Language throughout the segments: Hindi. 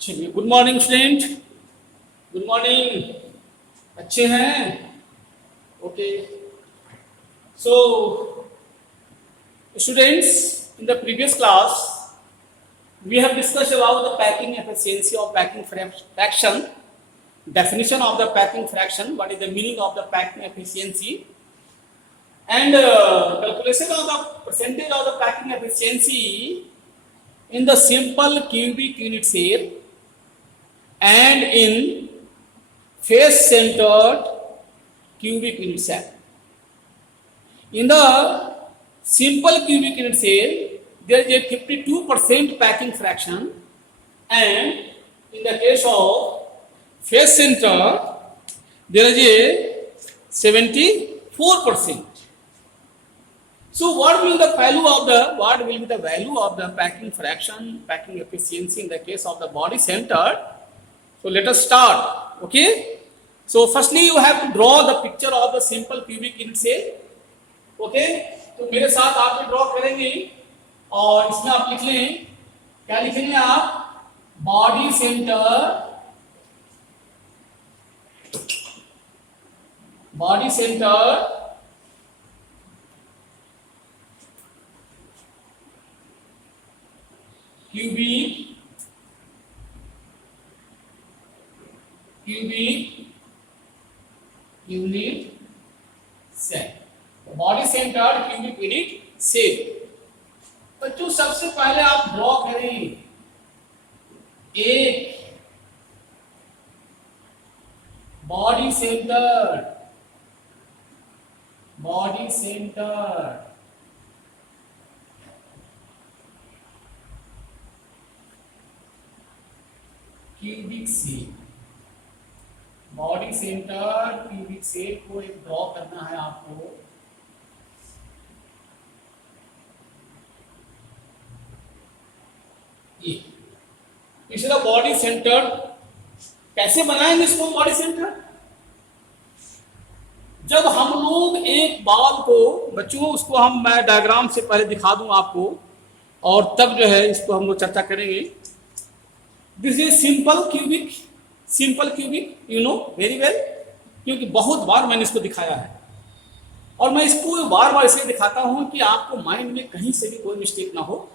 चलिए, good morning student. Good morning. अच्छे हैं? Okay. So students, in the previous class we have discussed about the packing efficiency of packing fraction, definition of the packing fraction, what is the meaning of the packing efficiency, and calculation of the percentage of the packing efficiency in the simple cubic unit shape and in face centered cubic unit shape. In the simple cubic unit shape, there is a 52% packing fraction, and in the case of face center, there is a 74%. So what will the value of the packing fraction, packing efficiency in the case of the body center? So let us start. Okay. So firstly you have to draw the picture of the simple cubic unit shape. Okay. तो मेरे साथ आप ड्रॉ करेंगे और इसमें आप लिख लें, क्या लिखेंगे आप? Body centre cubic unit set. Body centre cubic unit set. बच्चों सबसे पहले आप ड्रॉ करें एक body centre cubic shape. Body centre cubic shape को एक ड्रॉ करना है आपको। इसका बॉडी सेंटर कैसे बनाएंगे इसको? बॉडी सेंटर जब हम लोग एक बॉल को, बच्चों उसको मैं डायग्राम से पहले दिखा दूं आपको और तब जो है इसको हम लोग चर्चा करेंगे। This is simple cubic, you know very well, क्योंकि बहुत बार मैंने इसको दिखाया है और मैं इसको बार बार इसलिए दिखाता हूं कि आपको माइंड में कहीं से भी कोई मिस्टेक ना हो,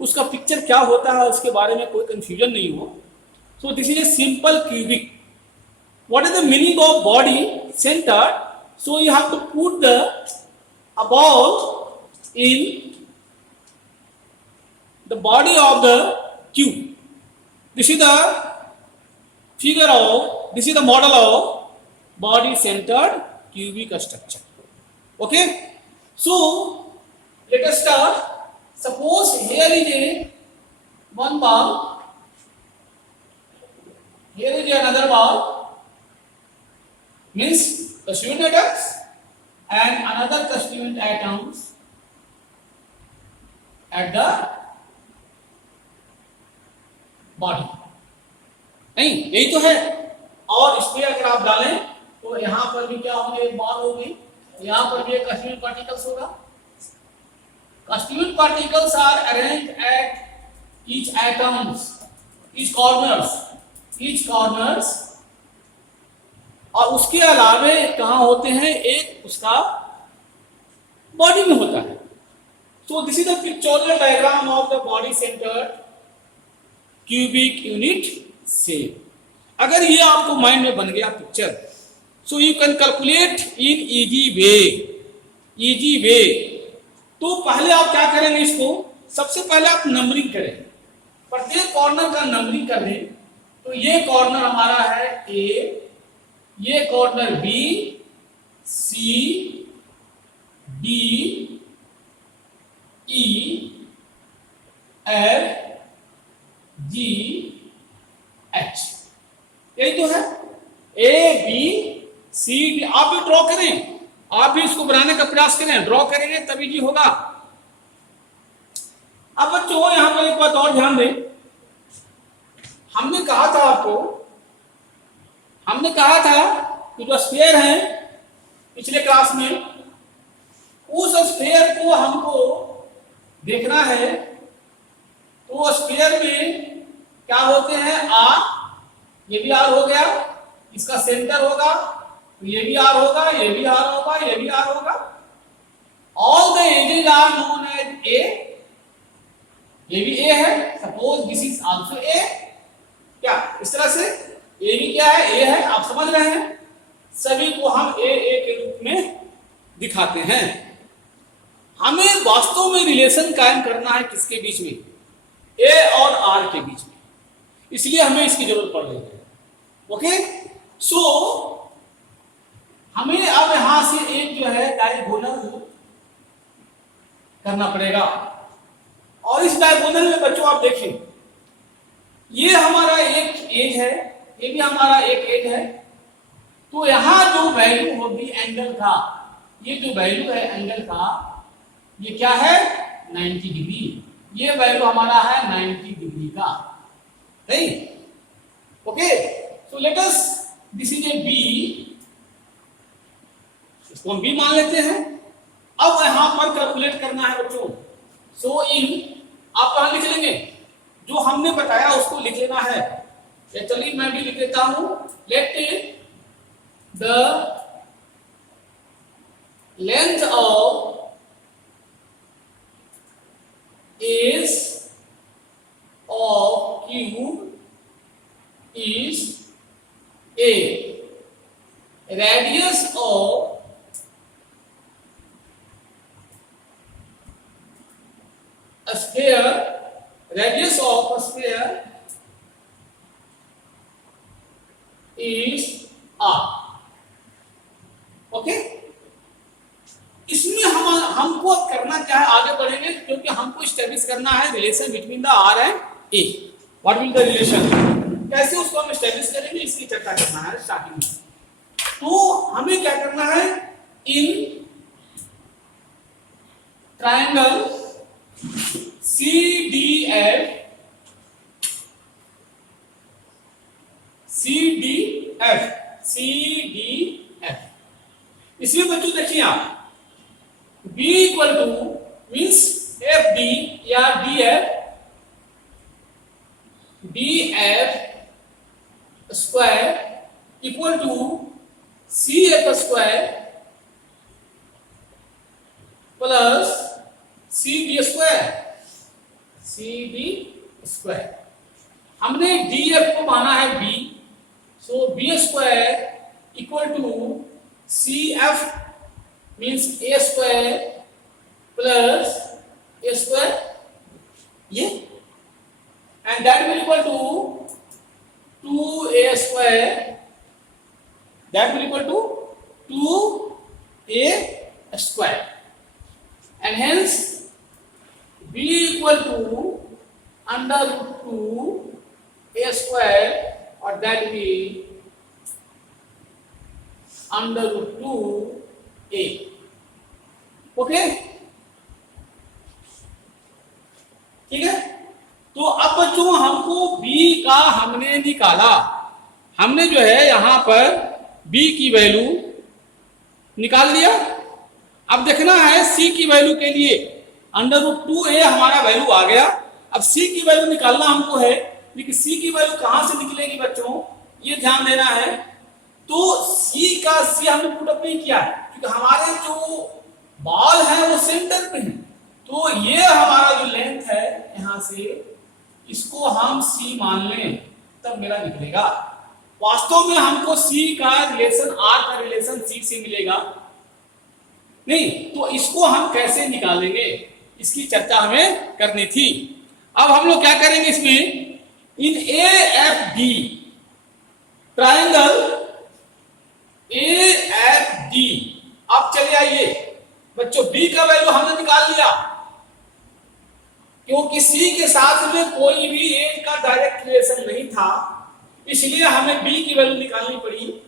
उसका पिक्चर क्या होता है उसके बारे में कोई कंफ्यूजन नहीं हो। So this is a simple cubic. What is the meaning of body center? So you have to put a ball in the body of the cube. This is the figure of, this is the model of body centered cubic structure. Okay, so let us start. Suppose here is a one ball, here is another ball, means constituent atoms and another constituent atoms at the body। नहीं, यही तो है। और इस पे अगर आप डालें तो यहां पर भी क्या होगा? एक बॉल होगी, यहां पर भी एक constituent particles होगा। Constituent particles are arranged at each corners, और उसके अलावे कहाँ होते हैं? एक उसका बॉडी में होता है। So this is the pictorial diagram of the body centered cubic unit shape। अगर ये आपको माइंड में बन गया picture, so you can calculate in easy way। तो पहले आप क्या करेंगे? इसको सबसे पहले आप नंबरिंग करें, प्रत्येक कॉर्नर का नंबरिंग कर दें। तो ये कॉर्नर हमारा है ए, ये corner B, C, D, E, F, G, H, यही तो है। A B C D. आप भी ड्रॉ करें, आप भी इसको बनाने का प्रयास करें, ड्रॉ करेंगे तभी जी होगा। अब बच्चों यहां पर एक बात और ध्यान दें। हमने कहा था कि जो स्फीयर है पिछले क्लास में, उस स्फीयर को हमको देखना है। तो स्फीयर में क्या होते हैं, आर, ये भी आर हो गया, इसका सेंटर होगा, ये भी आर होगा, ये भी आर होगा, ये भी आर होगा। All the edges are known as A, ये भी ए है, suppose this is also A, क्या इस तरह से ए भी क्या है, ए है, आप समझ रहे हैं। सभी को हम ए के रूप में दिखाते हैं। हमें वास्तव में रिलेशन कायम करना है किसके बीच में, ए और आर के बीच में, इसलिए हमें इसकी जरूरत पड़ रही है। ओके, सो हमें अब यहां से एक जो है डायगोनल करना पड़ेगा, और इस डायगोनल में बच्चों आप देखें, ये हमारा एक एज है, ये भी हमारा एक एज है, तो यहां जो वैल्यू होगी एंगल का, ये जो वैल्यू है एंगल का, ये क्या है 90 डिग्री, ये वैल्यू हमारा है 90 डिग्री का, नहीं। Okay, so let us, this is A B, इसको हम बी मान लेते हैं। अब यहां पर कैलकुलेट करना है बच्चों, सो इन आप कहां लिख लेंगे, जो हमने बताया उसको लिख लेना है। चलिए मैं भी लिख लेता हूं, let the length of edge of cube is A, radius of a sphere, radius of a sphere is r. ओके, इसमें हमको करना क्या है, आगे बढ़ेंगे क्योंकि हमको स्टैब्लिश करना है relation between the R and A. What will the relation, कैसे उसको हम स्टैब्लिश करेंगे, इसकी चर्चा करना है स्टार्टिंग में। तो हमें क्या करना है, इन ट्रायंगल CDF, इसमें बच्चों देखिए आप, B equal to means FD या DF square equal to CF square plus CD square. हमने DF को माना है B, so B square equal to CF means A square plus A square, ये, and that will equal to 2A square, that will equal to 2A square, and hence B equal to under root 2 A square, or that will be under root 2 A. Okay, ठीक है। तो अब बच्चों हमको B का हमने निकाला, हमने जो है यहां पर B की वैल्यू निकाल लिया। अब देखना है C की वैल्यू के लिए, अंडर रूट 2A हमारा वैल्यू आ गया। अब C की वैल्यू निकालना हमको है, लेकिन C की वैल्यू कहां से निकलेगी बच्चों, ये ध्यान देना है। तो C का C हमने पुट अप नहीं किया, क्योंकि हमारे जो बॉल है वो सेंटर पे है, तो ये हमारा जो लेंथ है यहां से, इसको हम C मान लें, तब मेरा निकलेगा। वास्तव में हमको C का रिलेशन, R का रिलेशन C से मिलेगा नहीं, तो इसको हम कैसे निकालेंगे, इसकी चर्चा हमें करनी थी। अब हम लोग क्या करेंगे, इसमें इन AFD ट्रायंगल AFD, अब चलिए आइए बच्चों, B का वैल्यू हमने निकाल लिया, क्योंकि C के साथ में कोई भी A का डायरेक्ट रिलेशन नहीं था, इसलिए हमें B की वैल्यू निकालनी पड़ी,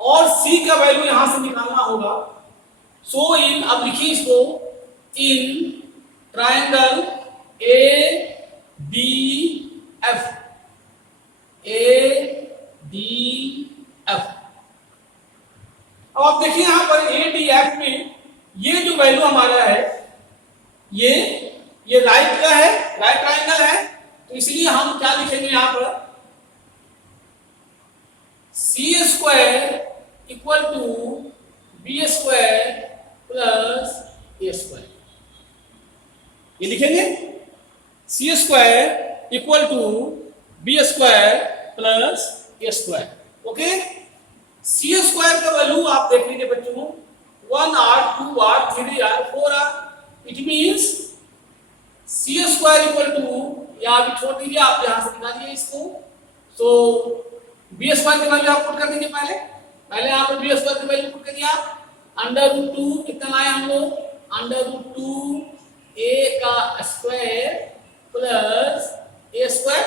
और C का वैल्यू यहां से निकालना होगा। सो इन, अब लिखिए इसको, इन ट्रायंगल ADF, अब आप देखिए यहां पर ADF में ये जो वैल्यू हमारा है, ये राइट का है, राइट ट्रायंगल है, तो तो इसलिए हम क्या लिखेंगे यहां पर, C square equal to B square plus A square, ये लिखेंगे C square equal to B square plus A square. Okay, C square का वैल्यू आप देख लीजिए बच्चों, 1r 2r 3r 4r, it means C square equal to, यहां भी छोड़ दीजिए, आप यहां से निकालिए इसको, सो बी स्क्वायर की वैल्यू आप पुट कर दीजिए, पहले यहां पर बी स्क्वायर की वैल्यू पुट कर दिया, अंडर रूट 2 कितना लाए हम लोग, अंडर रूट 2 a का स्क्वायर प्लस ए स्क्वायर,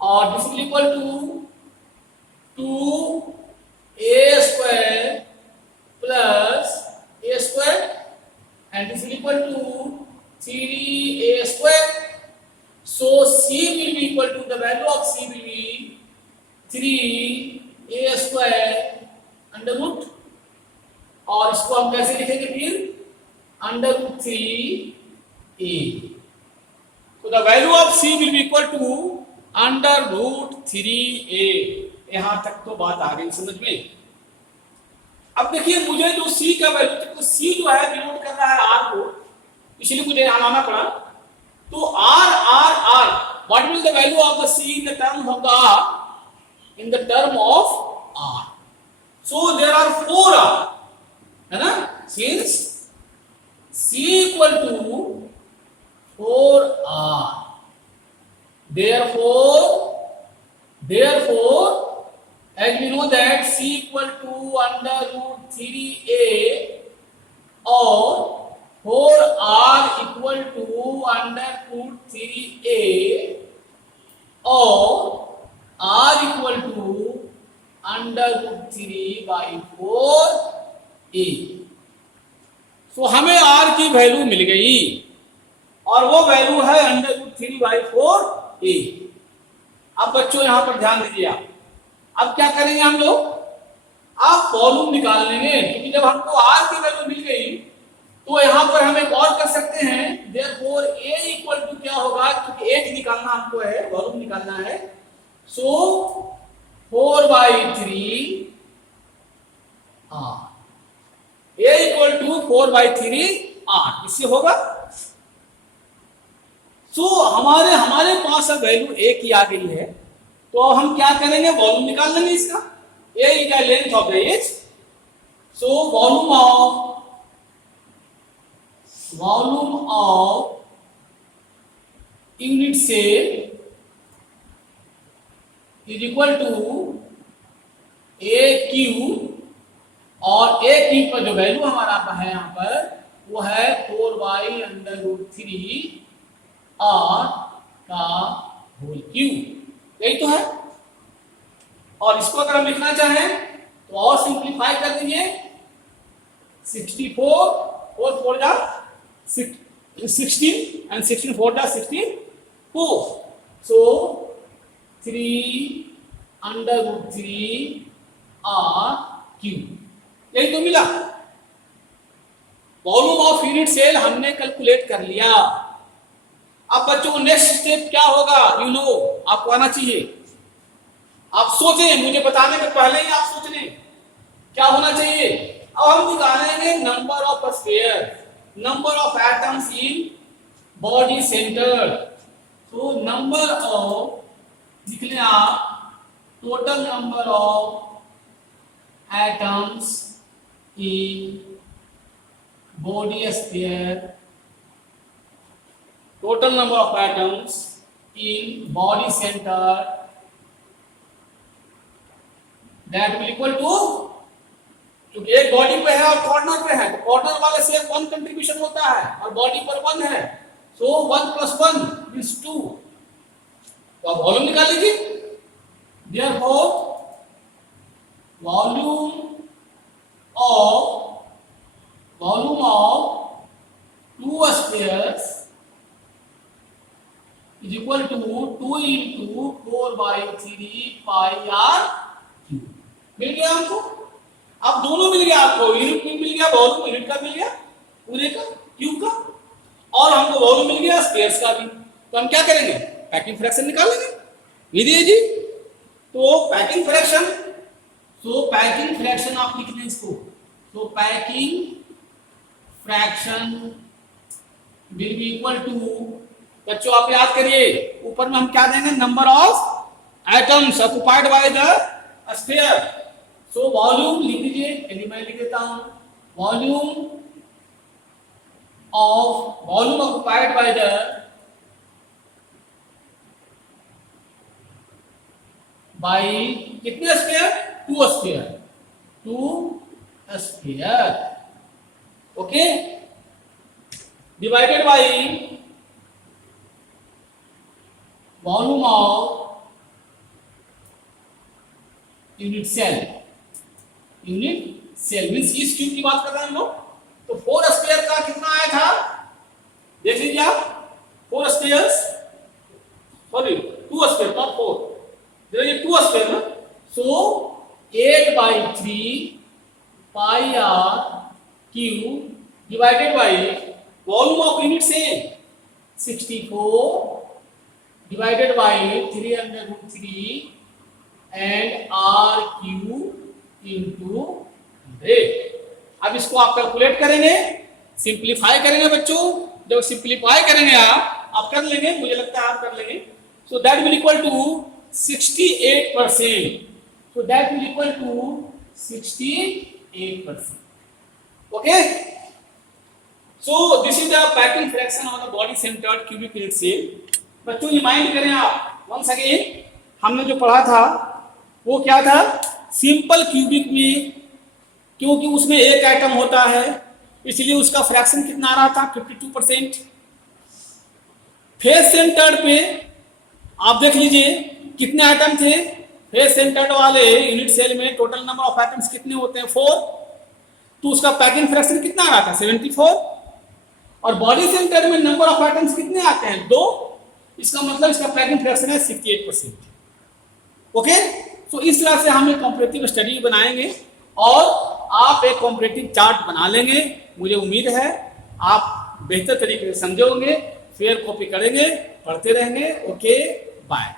और this is equal to 2a square plus A square, and this is equal to 3a square. So c will be equal to, the value of c will be 3a square under root, और इसको हम कैसे लिखेंगे फिर, under root 3a. So the value of c will be equal to under root 3a. यहां तक तो बात आ गई समझ में। अब देखिए मुझे जो c का वैल्यू, तो c जो है डिनोट कर रहा है r को, इसलिए मुझे यहां लाना पड़ा, तो r, what will the value of the c in the term of the r, in the term of r, so there are 4r, है ना, since c equal to 4r, therefore as we know that c equal to under root 3a or 4r equal to under root 3a or r equal to under root 3 by 4a. सो हमें r की वैल्यू मिल गई, और वो वैल्यू है अंडर रूट 3 by 4a. अब बच्चों यहां पर ध्यान दीजिए, आप अब क्या करेंगे हम लोग, आप वॉल्यूम निकाल लेंगे, क्योंकि जब हमको r की वैल्यू मिल गई तो यहां पर हम एक और कर सकते हैं, देयरफॉर a इक्वल टू क्या होगा, क्योंकि एज निकालना हमको है, वॉल्यूम निकालना है, so 4/3 r, a equal to 4/3 r, इससे होगा। सो हमारे पास अब वैल्यू a की आ गई है, तो हम क्या करेंगे, वॉल्यूम निकाल लेंगे इसका, a is the length of the edge, so volume of unit cell is equal to A Q, और ए क्यू का जो वैल्यू हमारा है यहाँ पर वो है 4/√3 r का होल क्यू, यही तो है। और इसको अगर हम लिखना चाहें तो और सिंप्लीफाई कर दीजिए, 64 4 4 जा 16 and 16 4 जा 64, so 3/√3 r क्यू, यही तो मिला। वॉल्यूम ऑफ यूनिट सेल हमने कैलकुलेट कर लिया। अब बच्चों नेक्स्ट स्टेप क्या होगा, यू नो आपको आना चाहिए, आप सोचें, मुझे बताने के पहले ही आप सोच लें क्या होना चाहिए। अब हम निकालेंगे number of sphere, number of atoms in body centre, तो नंबर ऑफ, लिख लें आप, total number of atoms in body sphere, total number of atoms in body center, that will equal to, क्योंकि एक बॉडी पे है और कॉर्नर पे है, तो कॉर्नर वाले से 1 कंट्रीब्यूशन होता है और बॉडी पर 1 है, सो 1 + 1 = 2। तो अब वॉल्यूम निकाल लीजिए, therefore volume of 2 spheres is equal to 2 into 4/3 pi r cube. मिल गया हमको, अब दोनों मिल गया, आपको यूनिट भी मिल गया, वॉल्यूम यूनिट का मिल गया पूरे का क्यूब का, और हमको वॉल्यूम मिल गया स्पेयर्स का भी। तो हम क्या करेंगे, पैकिंग फ्रैक्शन निकालेंगे विधि जी। तो packing fraction, so packing fraction आप लिख लें इसको, तो packing fraction will be equal to, बच्चों आप याद करिए ऊपर में हम क्या देंगे, number of atoms occupied by the sphere. So volume लिख दीजिए, यानी मैं लिख देता हूं वॉल्यूम ऑक्युपाइड बाय द कितने sphere, 2 sphere, 2 sphere, okay, divided by volume of unit cell. Unit cell means इस ट्यूब की बात कर रहे हैं हम लोग। तो 4 स्क्वायर का कितना आया था, देख लीजिए आप, 4 स्क्वायर, सॉरी 2 स्क्वायर नॉट 4, देखिए 2 स्क्वायर ना, so 8/3 pi r cube divided by volume of unit cell 64 divided by 300√3 and R Q into 100। अब इसको आप कैलकुलेट करेंगे, सिंप्लीफाई करेंगे बच्चों। जब सिंप्लीफाई करेंगे आप कर लेंगे, मुझे लगता है आप कर लेंगे। So that will equal to 68%। So that will equal to 68%, okay. So this is the packing fraction of the body centered cubic unit cell. बच्चों रिमाइंड करें आप वंस अगेन, हमने जो पढ़ा था वो क्या था, सिंपल क्यूबिक में क्योंकि उसमें एक एटम होता है इसलिए उसका फ्रैक्शन कितना आ रहा था, 52%। फेस सेंटर्ड पे आप देख लीजिए कितने आइटम थे, फेस सेंटर्ड वाले यूनिट सेल में टोटल नंबर ऑफ आइटम्स कितने होते हैं, 4, तो उसका पैकिंग फ्रैक्शन कितना आ रहा था, 74। और बॉडी सेंटर में नंबर ऑफ आइटम्स कितने आते हैं, 2, इसका मतलब इसका पैकिंग फ्रैक्शन है 68%, ओके। तो इस तरह से हम एक कॉम्परेटिव स्टडी बनाएंगे और आप एक कॉम्परेटिव चार्ट बना लेंगे। मुझे उम्मीद है आप बेहतर तरीके से समझोगे, फिर कॉपी करेंगे, पढ़ते रहेंगे, ओके बाय।